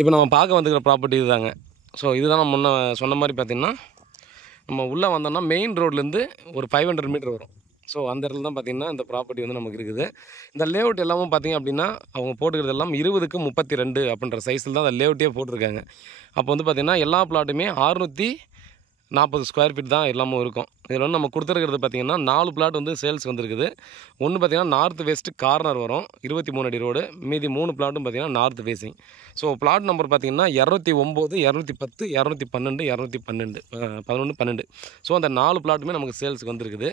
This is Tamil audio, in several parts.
இப்போ நம்ம பார்க்க வந்துக்கிற ப்ராப்பர்ட்டி இதுதாங்க. ஸோ இதுதான் நம்ம முன்ன சொன்ன மாதிரி பார்த்திங்கன்னா, நம்ம உள்ளே வந்தோம்னா மெயின் ரோட்லேருந்து ஒரு 500 மீட்டர் வரும். ஸோ அந்த இடத்துல தான் பார்த்திங்கன்னா இந்த ப்ராப்பர்ட்டி வந்து நமக்கு இருக்குது. இந்த லேஅவுட் எல்லாமும் பார்த்திங்க அப்படின்னா, அவங்க போட்டுக்கிறது எல்லாம் 20க்கு 32 அப்படின்ற சைஸில் தான் அந்த லேஅவுட்டே போட்டிருக்காங்க. அப்போ வந்து பார்த்திங்கன்னா எல்லா பிளாட்டுமே 640 ஸ்கொயர் ஃபீட் தான் எல்லாமும் இருக்கும். இதில் வந்து நம்ம கொடுத்துருக்கிறது பார்த்திங்கன்னா 4 பிளாட் வந்து சேல்ஸ் வந்திருக்குது. ஒன்று பார்த்திங்கன்னா நார்த் வெஸ்ட் கார்னர் வரும் 23 அடி ரோடு. மீதி 3 பிளாட்டும் பார்த்திங்கன்னா north facing. So flat number பார்த்திங்கன்னா 209, 210, 212, 212, 11, 12. ஸோ அந்த 4 பிளாட்டுமே நமக்கு சேல்ஸுக்கு வந்திருக்குது.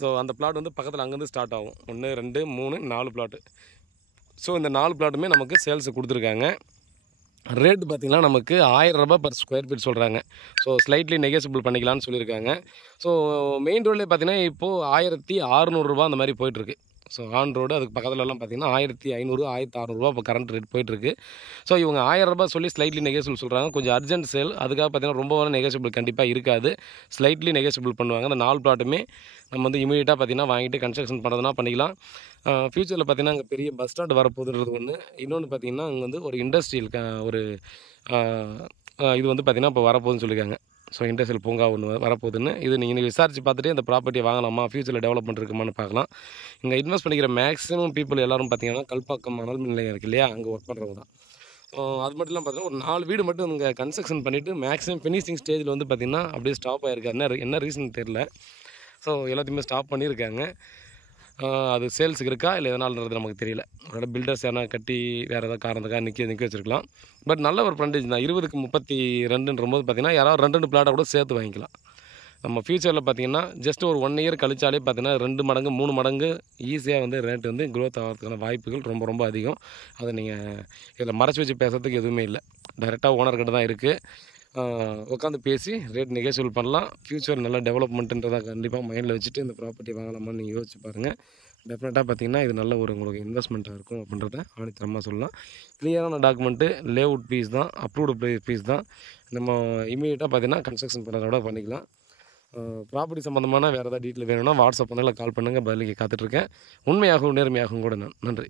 ஸோ அந்த பிளாட் வந்து பக்கத்தில் அங்கேருந்து ஸ்டார்ட் ஆகும். 1, 2, 3, 4 பிளாட்டு. ஸோ இந்த 4 பிளாட்டுமே நமக்கு சேல்ஸுக்கு கொடுத்துருக்காங்க. ரேட்டு பார்த்திங்கன்னா நமக்கு ₹1000 பர் ஸ்கொயர் ஃபீட் சொல்கிறாங்க. ஸோ ஸ்லைட்லி நெகோசியபிள் பண்ணிக்கலாம்னு சொல்லியிருக்காங்க. ஸோ மெயின் ரோட்லேயே பார்த்திங்கன்னா இப்போது ₹1600 அந்த மாதிரி போயிட்டுருக்கு. ஸோ ஆன் ரோடு அதுக்கு பக்கத்துலலாம் பார்த்திங்கன்னா ₹1500, ₹1600 இப்போ கரண்ட் ரேட் போயிட்டுருக்கு. ஸோ இவங்க ₹1000 சொல்லி ஸ்லைட்லி நெகோசியபிள் சொல்கிறாங்க. கொஞ்சம் அர்ஜென்ட் சேல். அதுக்காக பார்த்திங்கன்னா ரொம்ப நெகோசியபிள் கண்டிப்பாக இருக்காது. ஸ்லைட்லி நெகோசியபிள் பண்ணுவாங்க. அந்த 4 பிளாட்டுமே நம்ம வந்து இமீடியட்டாக பார்த்திங்கன்னா வாங்கிட்டு கன்ஸ்ட்ரக்ஷன் பண்ணுறதுனா பண்ணிக்கலாம். ஃப்யூச்சரில் பார்த்திங்கன்னா அங்கே பெரிய பஸ் ஸ்டாண்ட் வரப்போகுதுன்றது ஒன்று. இன்னொன்று பார்த்திங்கன்னா அங்கே வந்து ஒரு இண்டஸ்ட்ரியல் ஒரு இது வந்து பார்த்திங்கன்னா இப்போ வரப்போகுதுன்னு சொல்லியிருக்காங்க. ஸோ இண்டஸ்ட்ரியல் பூங்கா ஒன்று வரப்போகுதுன்னு. இது நீங்கள் விசாரித்து பார்த்துட்டு இந்த ப்ராப்பர்ட்டியை வாங்கலாமா, ஃப்யூச்சரில் டெவலப்மெண்ட் இருக்குமான்னு பார்க்கலாம். இங்கே இன்வெஸ்ட் பண்ணிக்கிற மேக்ஸிமம் பீப்புள் எல்லோரும் பார்த்திங்கன்னா கல்பாக்கம் அனல் மின் நிலையம் இருக்குது இல்லையா, அங்கே ஒர்க் பண்ணுறவங்க தான். அது மட்டும் இல்லாமல் பார்த்தீங்கன்னா ஒரு 4 வீடு மட்டும் இங்கே கன்ஸ்ட்ரக்ஷன் பண்ணிவிட்டு மேக்ஸிமம் ஃபினிஷிங் ஸ்டேஜில் வந்து பார்த்திங்கன்னா அப்படியே ஸ்டாப் ஆகிருக்கு. என்ன ரீசன் தெரில. ஸோ எல்லாத்தையுமே ஸ்டாப் பண்ணியிருக்காங்க. அது சேல்ஸுக்கு இருக்கா இல்லை எதனால்ன்றது நமக்கு தெரியல. அதோட பில்டர்ஸ் யாரா கட்டி வேறு ஏதாவது காரணத்துக்காக நிற்க வச்சுருக்கலாம். பட் நல்ல ஒரு ஃப்ரண்டேஜ் தான். 20க்கு 32ன்ற போது பார்த்திங்கன்னா யாராவது 2 பிளாட்டை கூட சேர்த்து வாங்கிக்கலாம். நம்ம ஃப்யூச்சரில் பார்த்திங்கன்னா ஜஸ்ட் ஒரு 1 இயர் கழிச்சாலே பார்த்திங்கன்னா 2 மடங்கு 3 மடங்கு ஈஸியாக வந்து ரேட் வந்து க்ரோத் ஆகிறதுக்கான வாய்ப்புகள் ரொம்ப அதிகம். அதை நீங்கள் இதில் மறைச்சி வச்சு பேசுறதுக்கு எதுவுமே இல்லை. டைரெக்டாக ஓனர்கிட்ட தான் இருக்குது. உட்காந்து பேசி ரேட் நெகோசியபிள் பண்ணலாம். ஃப்யூச்சர் நல்லா டெவலப்மெண்ட்டுன்றதை கண்டிப்பாக மைண்டில் வச்சுட்டு இந்த ப்ராப்பர்ட்டி வாங்கலாமான்னு நீங்கள் யோசிச்சு பாருங்கள். டெஃபினட்டாக பார்த்திங்கன்னா இது நல்ல ஒரு உங்களுக்கு இன்வெஸ்ட்மெண்ட்டாக இருக்கும் அப்படின்றத ஆணித்தரமாக சொல்லலாம். கிளியரான டாக்குமெண்ட்டு, லேஅவுட் பீஸ் தான், அப்ரூவ்டு பீஸ் தான். நம்ம இமீடியட்டாக பார்த்திங்கன்னா கன்ஸ்ட்ரக்ஷன் பண்ணுறதோட பண்ணிக்கலாம். ப்ராப்பர்ட்டி சம்மந்தமான வேறு ஏதாவது டீட்டெயில் வேணும்னா வாட்ஸ்அப் பண்ணல கால் பண்ணுங்கள். பதிலுக்கு காத்துட்ருக்கேன். உண்மையாகவும் நேர்மையாகவும் கூட நான். நன்றி.